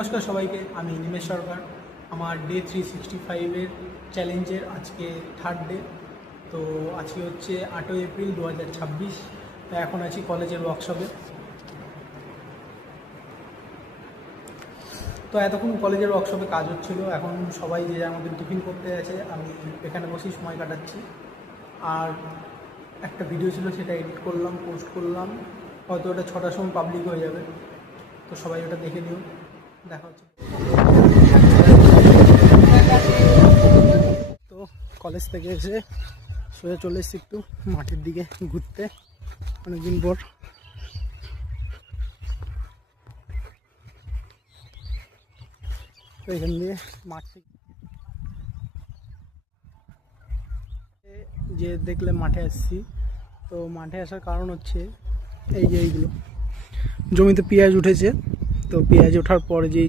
নমস্কার সবাইকে, আমি নিমেশ সরকার। আমার ডে 365-এর চ্যালেঞ্জের আজকে থার্ড ডে। তো আজকে হচ্ছে 8ই এপ্রিল 2026। তো এখন আছি কলেজের ওয়ার্কশপে। তো এতক্ষণ কলেজের ওয়ার্কশপে কাজ হচ্ছিলো, এখন সবাই যে যার মধ্যে টিফিন করতে আছে, আমি এখানে বসেই সময় কাটাচ্ছি। আর একটা ভিডিও ছিল, সেটা এডিট করলাম, পোস্ট করলাম, হয়তো ওটা 6টার সময় পাবলিক হয়ে যাবে। তো সবাই ওটা দেখে নিও, দেখা হচ্ছে। তো কলেজ থেকে এসে সোজা চলে এসেছি একটু মাঠের দিকে ঘুরতে, অনেকদিন পর। তো এখান দিয়ে মাঠ থেকে যে দেখলে মাঠে আসছি। তো মাঠে আসার কারণ হচ্ছে এই যে এইগুলো জমিতে পেঁয়াজ উঠেছে। তো পেঁয়াজ ওঠার পরে যে